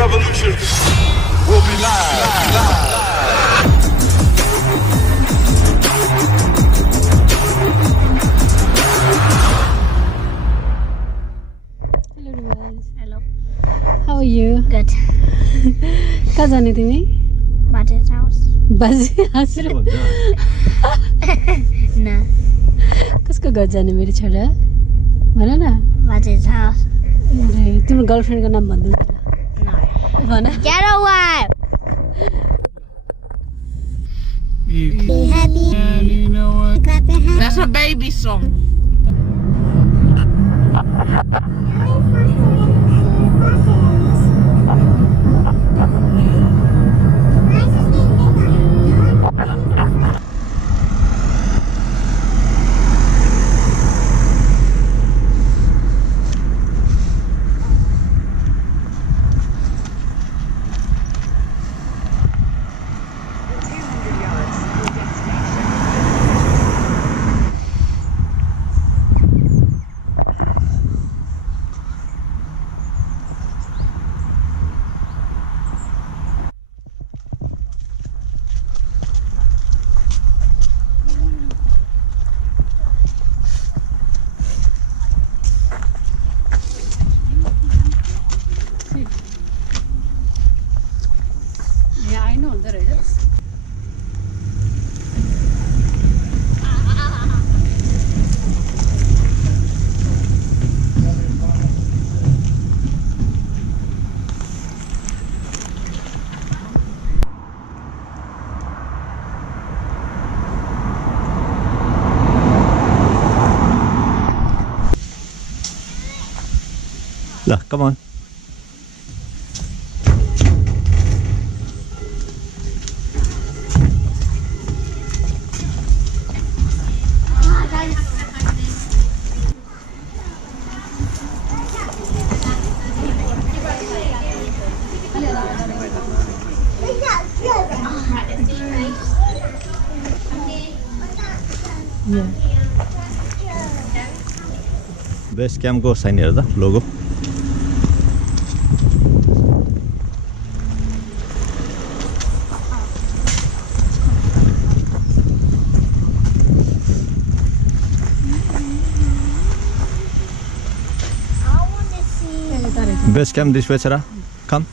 revolution will be live. Hello everyone. Hello. How are you? Good. कहाँ जाने तिमी? Budget house. बाजे हाँसेर No. कसको घर जाने मेरो छोरा? भन न। Budget house. अरे तिम्रो गर्लफ्रेन्डको नाम भन्दैन त No. ल। भन। Get away. Be happy. And you know what? Clap your hands. That's a baby song. यहाँ आइनु हुँदो रहेछ। Look, come on. Base camp को sign हेर्दा logo. Base camp this way, Sarah. Come.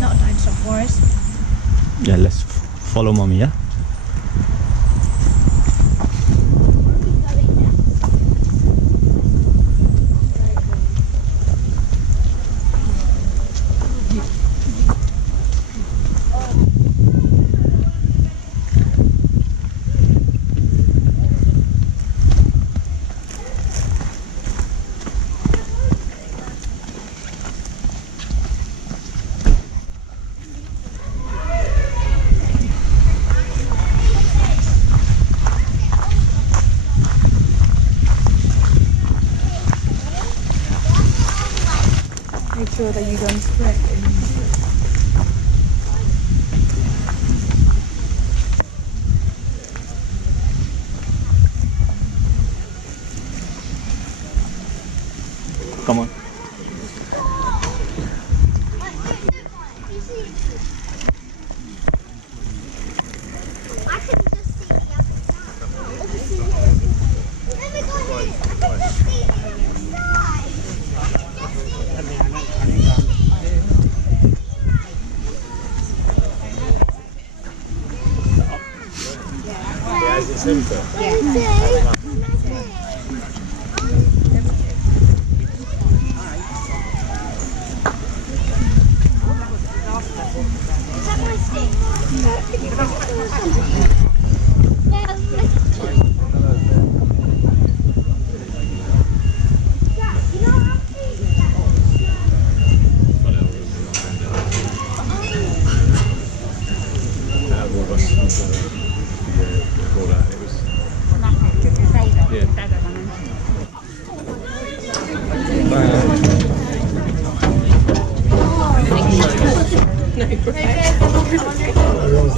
Not Dinosaur Forest. Yeah, let's follow mommy, yeah? Make sure that you don't split. Come on. I can just see the other side. Let me go here. I can just see the other side.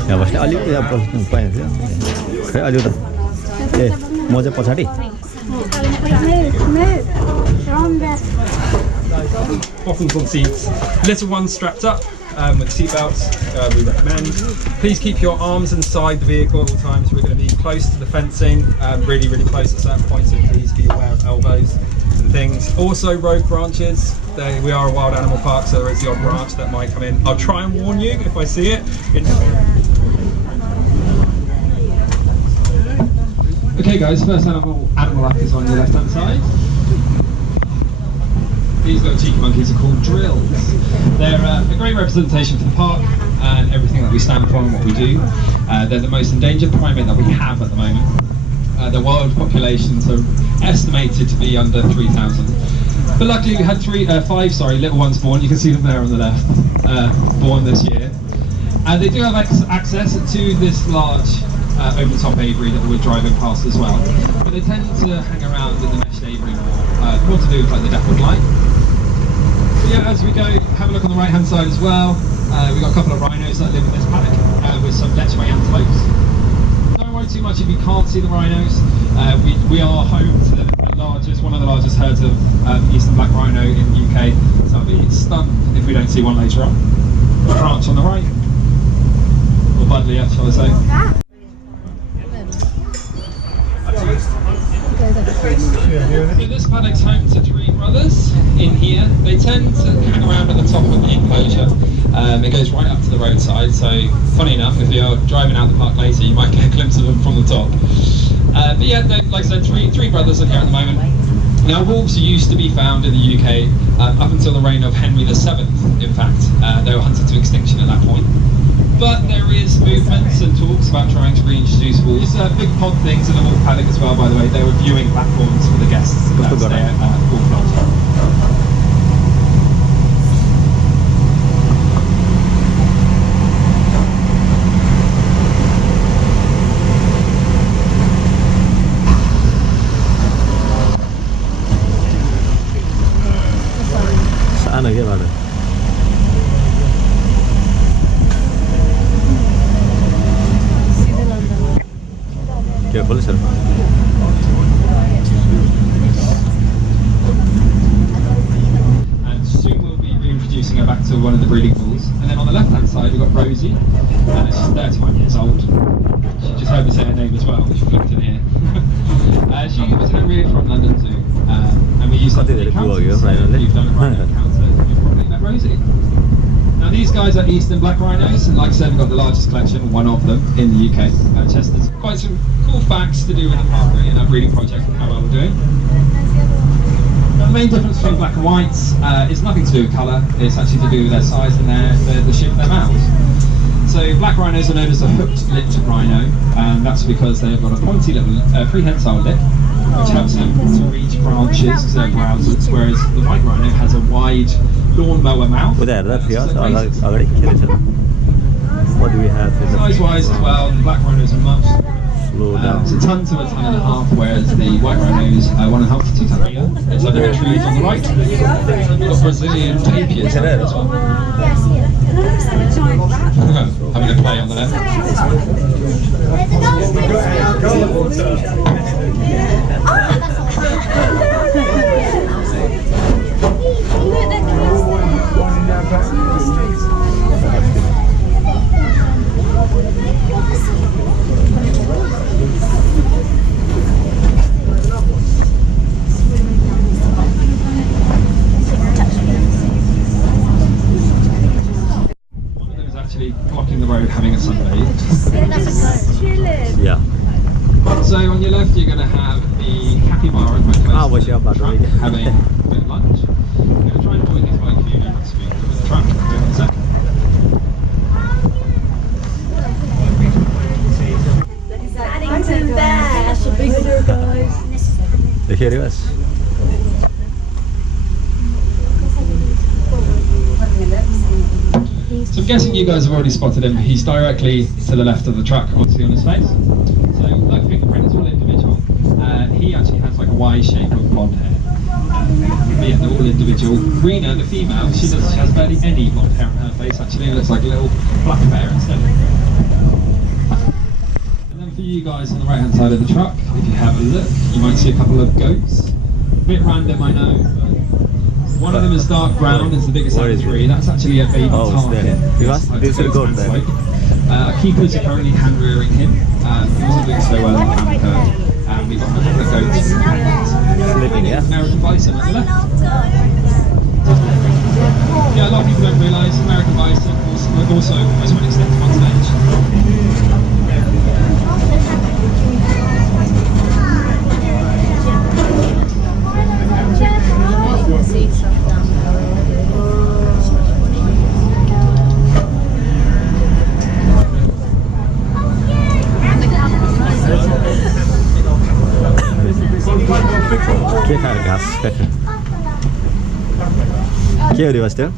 यहाँ बस्ने अलिक यहाँ बस्नु पाइन्छ खै अलि त ए म चाहिँ पछाडि bottles on seats, little ones strapped up with seatbelts. We recommend. Please keep your arms inside the vehicle at all times. We're going to be close to the fencing, really, really close at certain points, so please be aware of elbows and things. Also, rogue branches. We are a wild animal park, so there is the odd branch that might come in. I'll try and warn you if I see it. Okay guys, first animal app is on your left hand side. These little cheeky monkeys are called drills. They're a great representation for the park and everything that we stand for and what we do. They're the most endangered primate that we have at the moment. The wild populations are estimated to be under 3,000. But luckily we had five little ones born. You can see them there on the left, born this year. And they do have access to this large open-top aviary that we're driving past as well. But they tend to hang around in the meshed aviary more to do with like the leopard light. So yeah, as we go, have a look on the right-hand side as well. We've got a couple of rhinos that live in this paddock with some letchway antelopes. Don't worry too much if you can't see the rhinos. We are home to one of the largest herds of eastern black rhino in the UK. So I'll be stunned if we don't see one later on. The branch on the right. Or Budley, shall I say. This paddock's home to three brothers in here. They tend to hang around at the top of the enclosure. It goes right up to the roadside, so funny enough, if you're driving out the park later, you might get a glimpse of them from the top. But yeah, like I said, three brothers in here at the moment. Now, wolves used to be found in the UK up until the reign of Henry VII, in fact. They were hunted to extinction at that point. But there is movements and talks about trying to reintroduce wolves. Big pod things in the wolf paddock as well, by the way. They were viewing platforms for the guests that stay at Wolf Lodge. Saan lagi ada? Careful, sir. And soon we'll be reintroducing her back to one of the breeding pools. And then on the left-hand side we've got Rosie, and she's 31 years old. She just heard me say her name as well, which flipped in here. She was in a reared from London Zoo, and we used to do the encounters. You've done a rhino encounter, you've probably met Rosie. Now these guys are eastern black rhinos, and like I said, we've got the largest collection, one of them, in the UK, at Chester's. Quite some cool facts to do with the park and our breeding project and how well we're doing. The main difference between black and whites is nothing to do with colour, it's actually to do with their size and the shape of their mouths. So black rhinos are known as a hooked-lipped rhino, and that's because they've got a pointy little prehensile lip, which helps them to reach branches because they're browsers, whereas the white rhino has a wide lawnmower mouth. What do we have? Size-wise as well, the black rhinos are much it's a ton to a ton and a half, whereas the white rhinos are 1.5 to 2 tons. It's under the trees on the right. We've got Brazilian tapirs there as well. Having a play on the left. Blocking the road having a sunbathe. Yeah. So on your left you're going to have the capybara quite close to the truck having a bit of lunch. I'm going to try and avoid these bike units speaking with the truck in a sec. The Giraffe. So I'm guessing you guys have already spotted him. He's directly to the left of the truck, obviously on his face. So like fingerprint is all individual. He actually has like a Y shape of blonde hair. But yeah, they're all individual. Rena, the female, she has barely any blonde hair on her face. Actually, it looks like a little black bear instead. And then for you guys on the right hand side of the truck, if you have a look, you might see a couple of goats. A bit random, I know. But One of them is dark brown, it's the biggest out Where of is the it? three. That's actually a baby Oh, it's target. there. Because this will go there. Our keepers are currently hand rearing him. He wasn't doing so well in the family herd. We've got a couple of goats. Sleeping, yeah? American bison on the left. Yeah, a lot of people don't realise American bison also almost went extinct at one stage. Kia kaar gas. Kia do I still?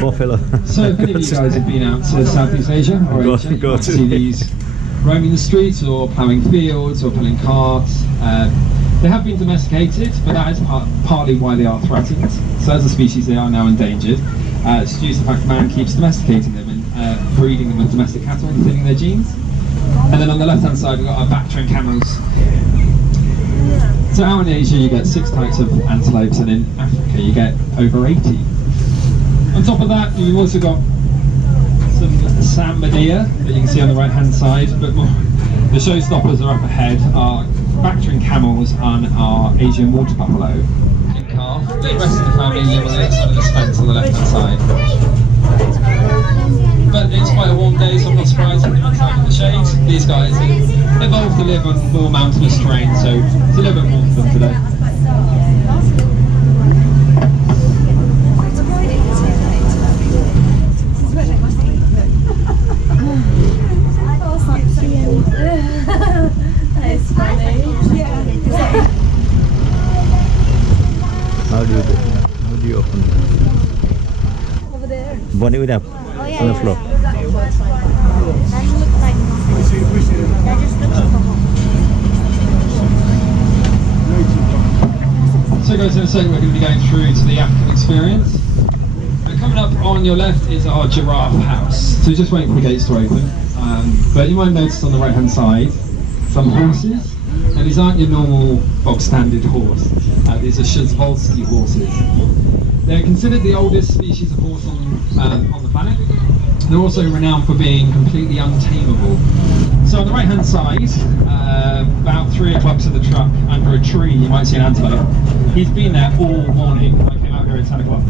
Buffalo. So if any of you guys have been out to Southeast Asia or Go- Asia, you go might to see the- these roaming the streets or ploughing fields or pulling carts. They have been domesticated, but that is partly why they are threatened. So as a species they are now endangered. It's due to the fact man keeps domesticating them and breeding them with domestic cattle and thinning their genes. And then on the left hand side we've got our Bactrian Camels. So out in Asia you get 6 types of antelopes, and in Africa you get over 80. On top of that you've also got some samba deer that you can see on the right hand side, but more, the showstoppers are up ahead, are Bactrian camels and our Asian water buffalo. And calf, the rest of the family live on the other side of this fence on the left hand side. But it's quite a warm day, so I'm not surprised they're outside in the shade. These guys have evolved to live on more mountainous terrain, so it's a little bit warm for them today. How do you do? How do you open it? Over there. Bonnie with up Oh yeah. on the floor. That looks like that just looks like So guys, in a second we're going to be going through to the African experience. And coming up on your left is our Giraffe House. So we're just waiting for the gates to open. But you might notice on the right hand side some horses. Now these aren't your normal bog standard horse. These are Szwolski horses. They're considered the oldest species of horse on the planet. They're also renowned for being completely untamable. So on the right hand side, about 3 o'clock to the truck, under a tree you might see an antelope. He's been there all morning. I came out here at 10 o'clock.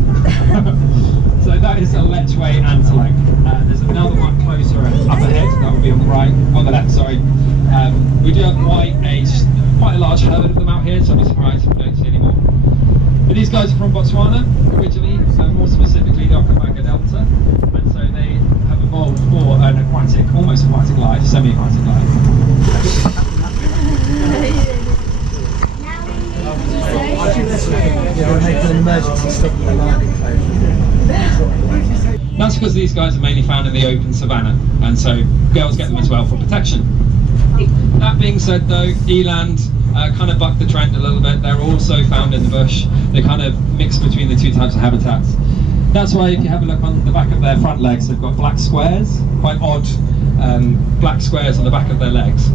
So that is a Lechway antelope. There's another one closer up ahead, that would be on the right, on the left, sorry. We do have quite a large herd of them out here, so I'd be surprised if we don't see any more. But these guys are from Botswana originally, more specifically the Okavango Delta, and so they have evolved for an aquatic, almost aquatic life, semi-aquatic life. That's because these guys are mainly found in the open savannah, and so girls get them as well for protection. That being said though, eland kind of buck the trend a little bit. They're also found in the bush. They kind of mix between the 2 types of habitats. That's why if you have a look on the back of their front legs, they've got black squares, quite odd black squares on the back of their legs.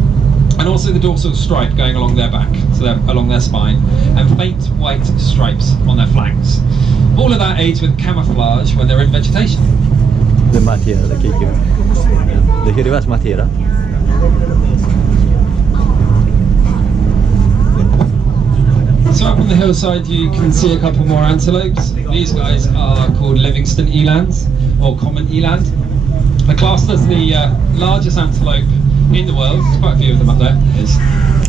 And also the dorsal stripe going along their back, so they're along their spine, and faint white stripes on their flanks. All of that aids with camouflage when they're in vegetation. The Matera, the Kiki. The Giraffe Matera. So up on the hillside you can see a couple more antelopes. These guys are called Livingston elands, or common eland. They're classed as the largest antelope in the world. There's quite a few of them up there.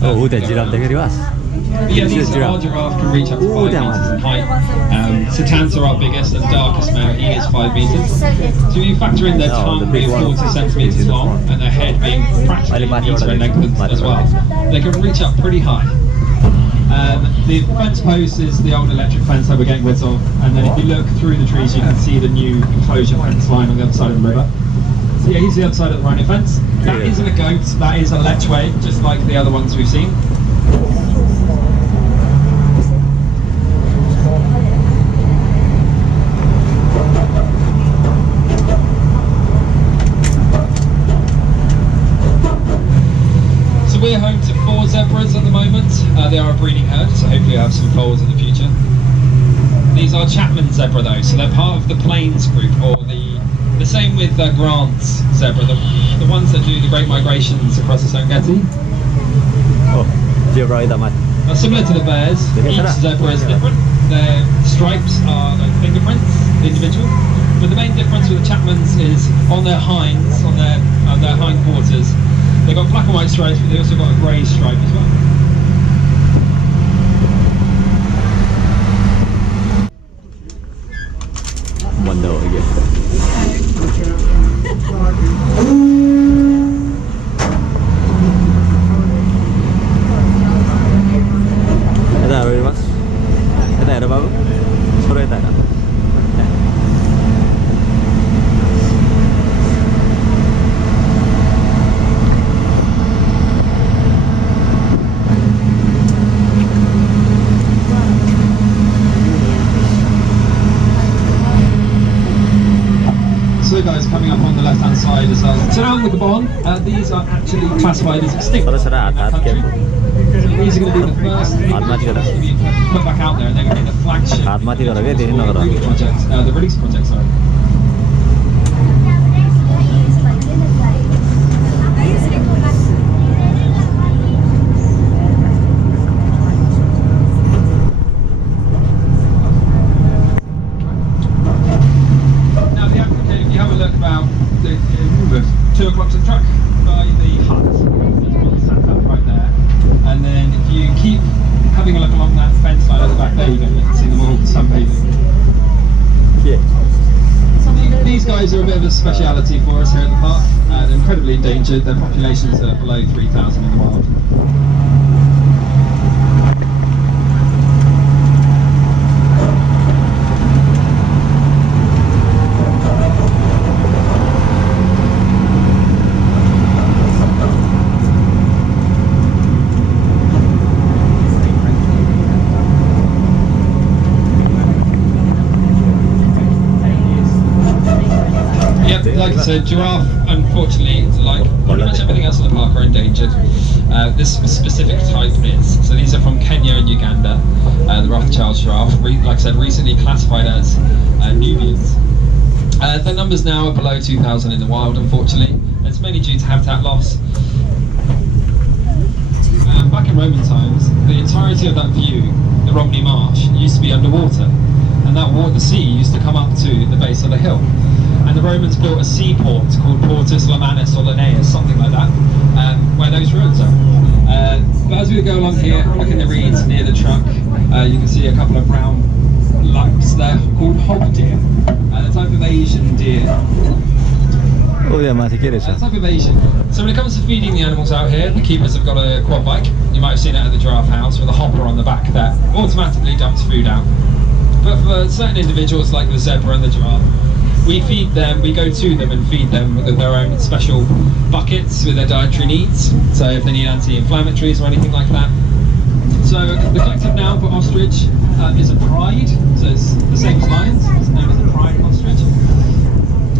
Oh, the giraffe, the giraffe. Yeah, these are our giraffe, can reach up to 5 meters in height. Satans are our biggest and darkest male, he is 5 meters. So you factor in their tongue being 40 centimeters long and their head being practically a meter in length as well. They can reach up pretty high. The fence post is the old electric fence that we're getting rid of, and then if you look through the trees you can see the new enclosure fence line on the other side of the river. So yeah, here's the other side of the rhino fence. That isn't a goat, that is a Lechway, just like the other ones we've seen. We're home to 4 zebras at the moment. They are a breeding herd, so hopefully we'll have some foals in the future. zebra though, so they're part of the plains group, or the same with Grant's zebra, the ones that do the great migrations across the Serengeti. Oh, zebra hitam. Similar to the bears, each zebra is different. Their stripes are like fingerprints, individual. But the main difference with the Chapmans is on their hinds, on their hindquarters, they've got black and white stripes, but they also got a grey stripe as well. Banda lagi. Ada apa mas? Ada apa? Sore ada. So guys, coming up on the left hand side as well. So down with the Gabon, these are actually classified as extinct in that country. So these are going to be the first to be put back out there, and they're going to be the flagship project, the release project, sorry. Now the Africa, if you have a look about 2 o'clock to the truck by the hut, there's one sat up right there. And then if you keep having a look along that fence line at the back, there you go, you can see them all sunbathing. Yeah. So these guys are a bit of a speciality for us here at the park. They're incredibly endangered, their populations are below 3,000 in the wild. Like I said, giraffe, unfortunately, like pretty much everything else in the park, are endangered. This specific type is. So these are from Kenya and Uganda, the Rothschild giraffe, like I said, recently classified as Nubians. Their numbers now are below 2,000 in the wild, unfortunately. It's mainly due to habitat loss. Back in Roman times, the entirety of that view, the Romney Marsh, used to be underwater. And that water, the sea, used to come up to the base of the hill. And the Romans built a seaport called Portus Lamanus or Linnaeus, something like that, where those ruins are. But as we go along here, look in the reeds near the truck, you can see a couple of brown lumps there called hogdeer, a type of Asian deer. Oh yeah, man, it's A type of Asian. So when it comes to feeding the animals out here, the keepers have got a quad bike. You might have seen it at the Giraffe House with a hopper on the back that automatically dumps food out. But for certain individuals like the zebra and the giraffe, we feed them, we go to them and feed them with their own special buckets with their dietary needs. So if they need anti-inflammatories or anything like that. So the collective noun for ostrich is a pride, so it's the same as lions, it's known as a pride ostrich.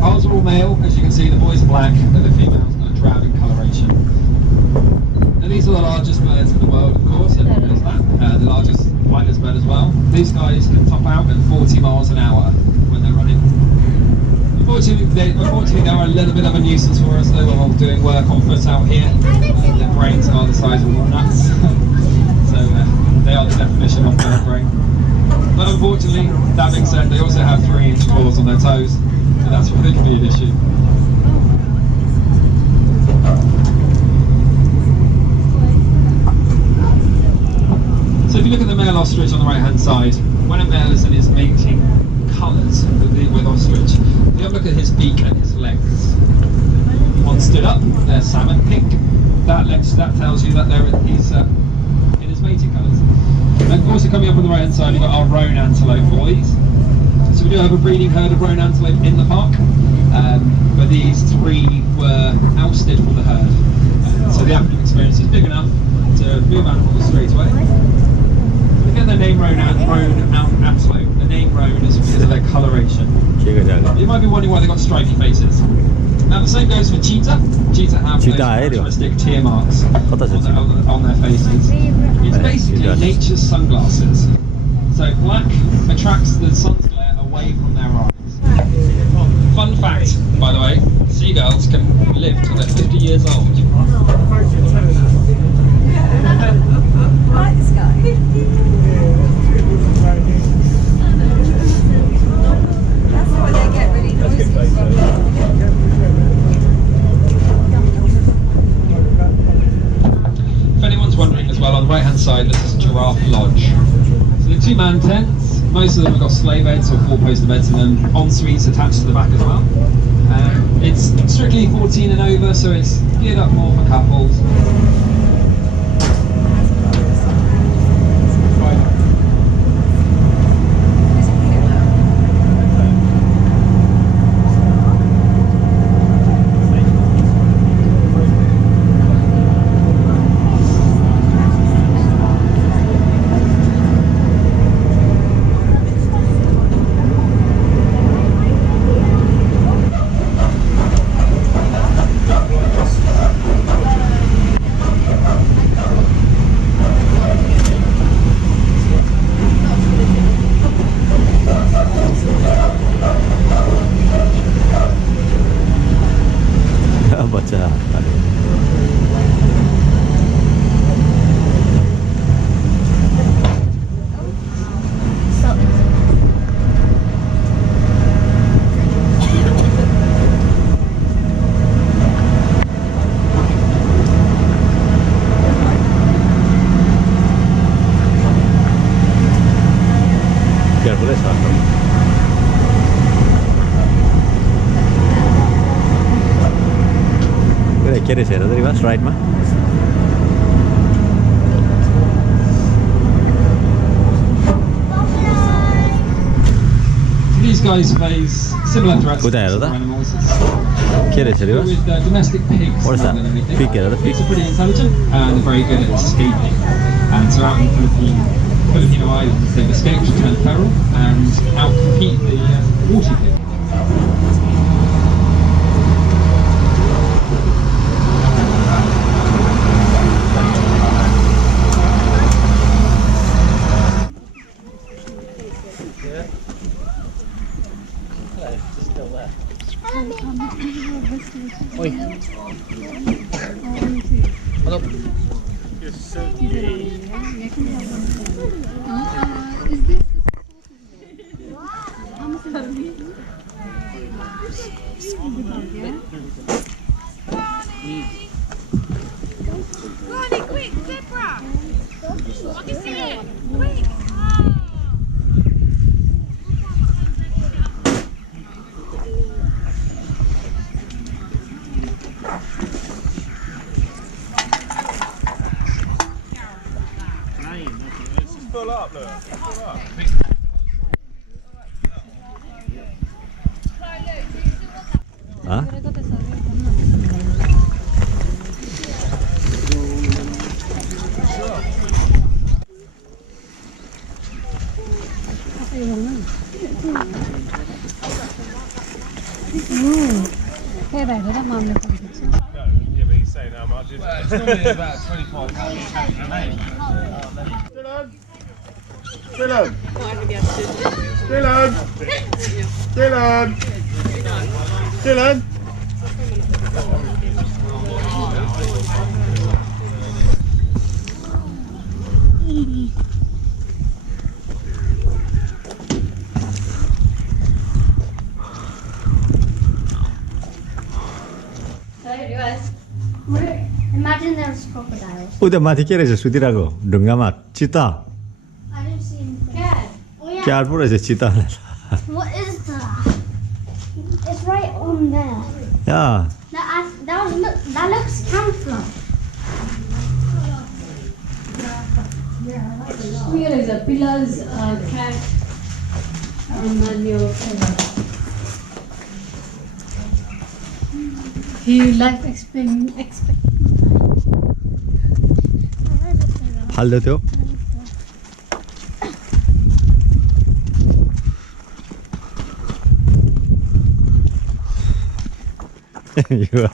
Ours are all male, as you can see, the boys are black and the females are drab in coloration. Now these are the largest birds in the world, of course, everyone knows that. The largest flightless bird as well. These guys can top out at 40 miles an hour when they're running. Unfortunately, they are a little bit of a nuisance for us though when we're doing work on foot out here. Their brains are the size of walnuts. So they are the definition of bird brain. But unfortunately, that being said, they also have 3-inch claws on their toes, so that's where they can be an issue. So if you look at the male ostrich on the right hand side, when a male is in his mating colours with ostrich, you have a look at his beak and his legs. One stood up, they're salmon pink. That tells you that he's in his mating colours. And also coming up on the right hand side, we've got our roan antelope boys. So we do have a breeding herd of roan antelope in the park, but these 3 were ousted from the herd. So the African experience is big enough to move animals straight away. Again, the name roan antelope. The name roan is because of their coloration. You might be wondering why they got stripy faces. Now the same goes for cheetah. Cheetah have those characteristic tear marks on their faces. It's basically nature's sunglasses. So black attracts the sun's glare away you girls can live till they're 50 years old. Right, this guy. That's why they get really noisy. If anyone's wondering as well, on the right hand side this is Giraffe Lodge. So the 2-man tents, most of them have got sleigh beds or 4-poster beds in them, en suites attached to the back as well. It's strictly 14 and over, so it's geared up more for couples. Kiri saya tadi mas, right mah? These guys face similar threats to other animals. Kiri saya With domestic pigs What is that? more than anything. Pig, yeah, Pigs are pretty intelligent and they're very good at escaping. And so out in Filipino islands, they've escaped to turn feral and outcompete the water pig. Ronnie, quick, zebra! I can see it! Quick! Pull up, look. Pull up. Hah? Hey, that is a mom. Yeah, but he's saying how much is it? It's normally about £25 Dylan! Dylan! Dylan! Dylan! Imagine there's crocodiles. Udah mati kira aja sudirago, dengamat, cita. I didn't see anything. Oh yeah. Kya pura aja cita. What is that? It's right on there. Ya, That looks camouflage. Here is a pillars, cat, and manure. He life expect. hal deh tuh. Iya.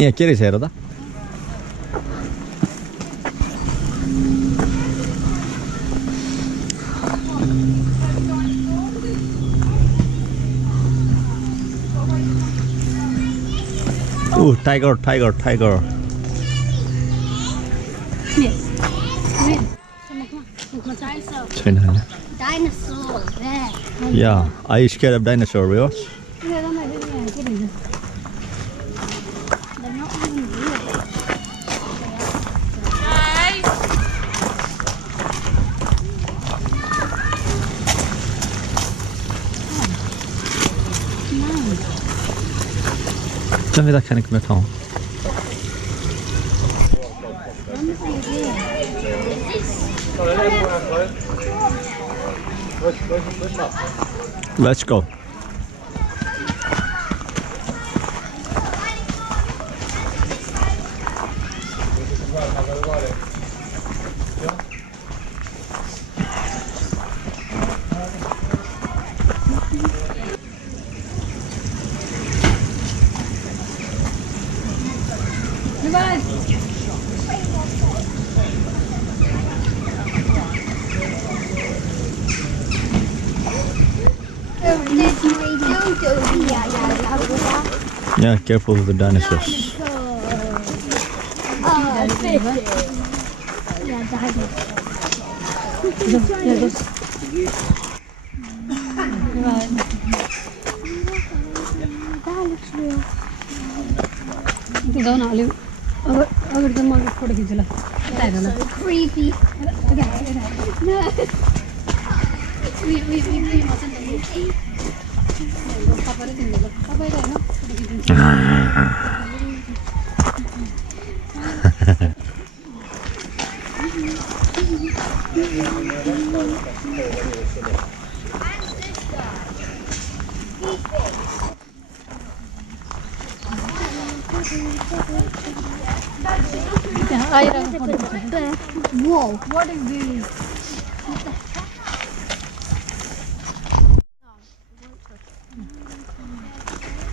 Iya, kiri saya rata. Ooh, tiger, tiger, tiger. China. Dinosaur there. Yeah, are you scared of dinosaur, Rios? They're not even real. Den vill jag kan inte ta. Let's go. Yeah, careful with the dinosaurs. Creepy. No. Whoa, what is this?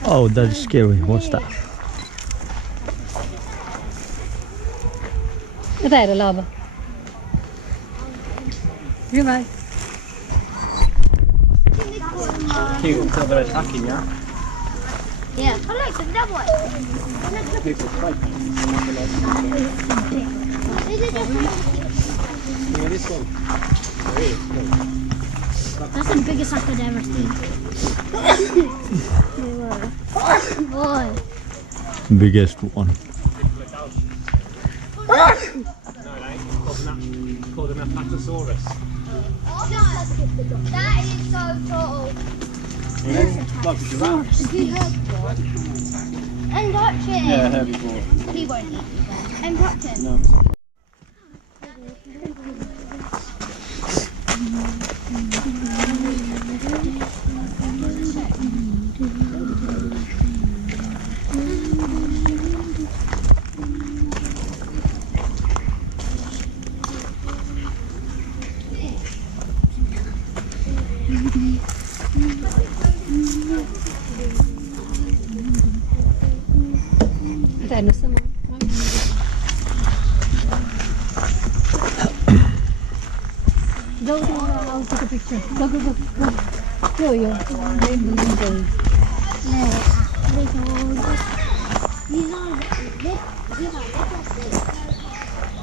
Oh, that's scary. What's that? Det är lava. Goodbye. Cute, so they're attacking, yeah? Yeah, I like that one. Yeah, this one. That's the biggest I could ever see. Boy. Biggest one. Called an Apatosaurus. That is so tall. Like a giraffe. And watch it. Yeah, I heard before. He won't eat you. And watch it. No. Det är nog samma. Go, I'll take a picture. Go, go, go, go. Go, yo.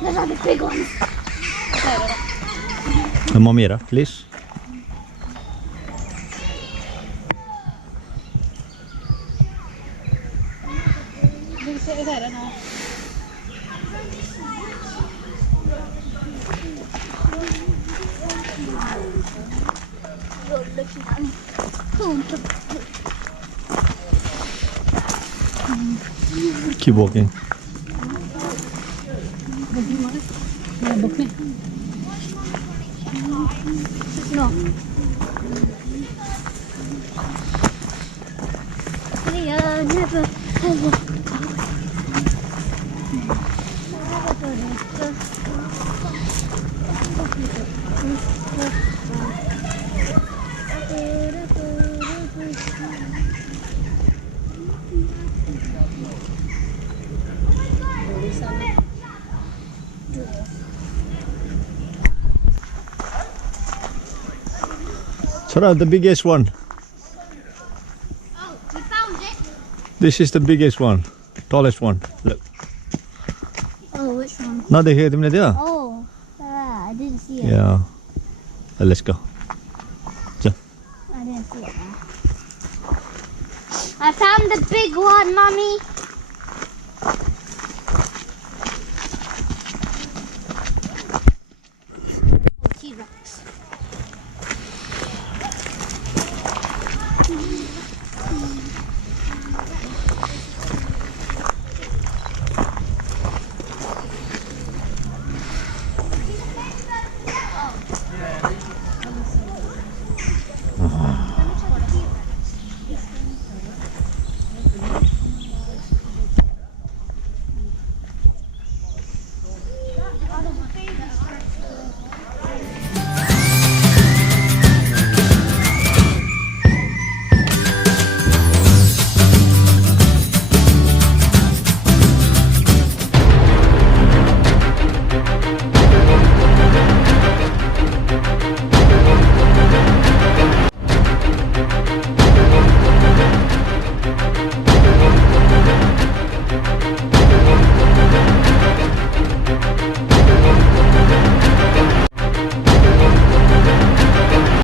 These are the big ones. Mamira, please. Keep walking. No. Never ever. Sora, the biggest one. Oh, we found it. This is the biggest one. Tallest one. Look. Oh, which one? No, they hear them there. Oh, I didn't see it. Yeah. Let's go. I didn't see it. I found the big one, Mommy.